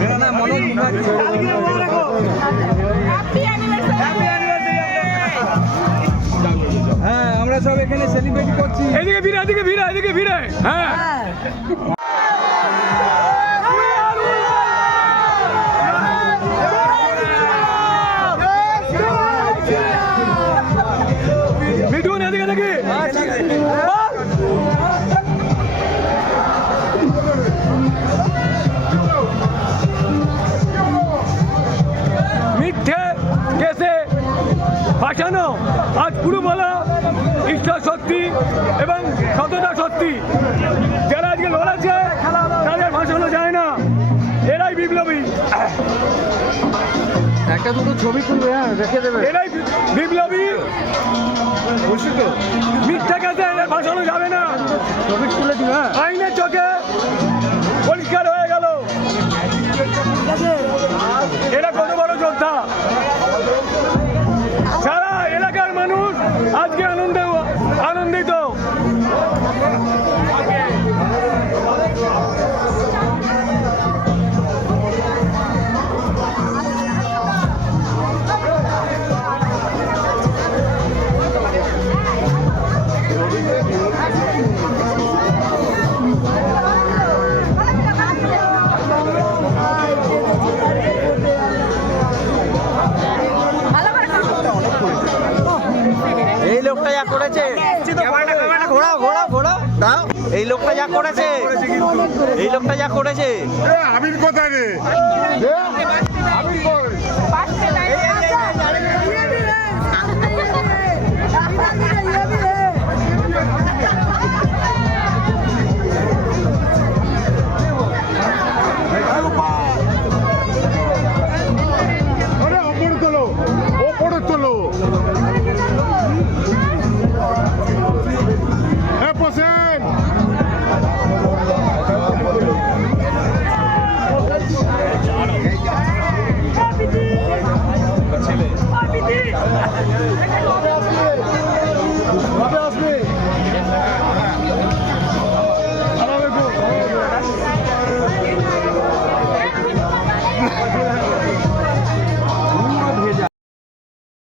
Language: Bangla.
मेरा नाम मनोज मुखर्जी। হ্যাঁ আমরা সব এখানে সেলিব্রেট করছি। এদিকে ভিড়, এদিকে ভিড়, এদিকে ভিড়। হ্যাঁ মিঠুন এদিকে দেখি। মিথ্যে কেসে ফাঁসানো আজ পুরো বলা ঈশ্বর সত্যি এবং সততা সত্যি। যারা আজকে লড়াচ্ছে তাদের ফাঁসানো যায় না, এরাই বিপ্লবী। একটা দুটো ছবি তুলবে, হ্যাঁ রেখে দেবে। এরাই বিপ্লবী, মিথ্যা কেসে এদের ফাঁসানো যাবে না। ছবি তুলে দিবে, হ্যাঁ। আইনের চোখে পরিষ্কার হয়ে গেল এরা কত বড় যোদ্ধা। সারা এলাকার মানুষ আজকে আনন্দিত। এই লোকটা যা করেছে, ঘোড়াও ঘোড়াও ঘোড়াও দাও, এই লোকটা যা করেছে, এই লোকটা যা করেছে। আমির কোথায় রে?